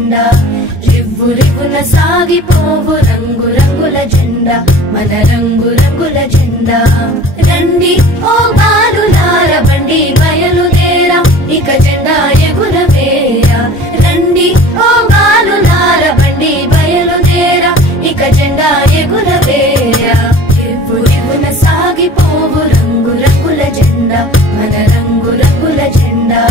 జెండా రివ్వు రివ్వున సాగిపోవు రంగు రంగుల జెండా మన రంగు రంగుల జెండా రండి ఓ బాలులార బండి బయలుదేరా ఇక జెండా ఎగురవేరా రండి ఓ బాలులార బండి బయలుదేరా ఇక జెండా ఎగురవేరా రివ్వు రివ్వున సాగిపోవు రంగు రంగుల జెండా మన రంగు రంగుల జెండా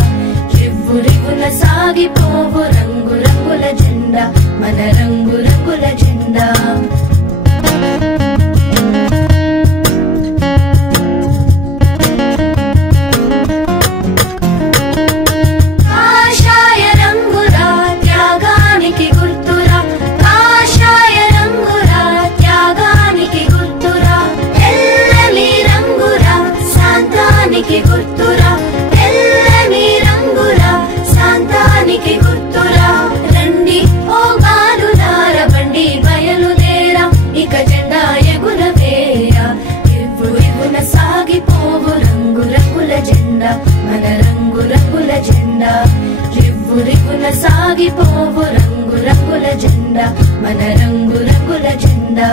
రివ్వు రివ్వున సాగిపోవు రంగు రంగుల జెండా మన రంగు రంగుల జెండా కాషాయ రంగురా త్యాగానికి గుర్తురా కాషాయ రంగురా త్యాగానికి గుర్తురా తెల్లని రంగురా శాంతానికి గుర్తురా తెల్లని రంగురా శాంతానికి గుర్తురా రండి ఓ బాలులార బండి బయలుదేరా ఇక జెండా ఎగురవేరా రివ్వు రివ్వున సాగిపోవు రంగు రంగుల జెండా మన రంగు రంగుల జెండా రివ్వు రివ్వున సాగిపోవు రంగు రంగుల జెండా మన రంగు రంగుల జెండా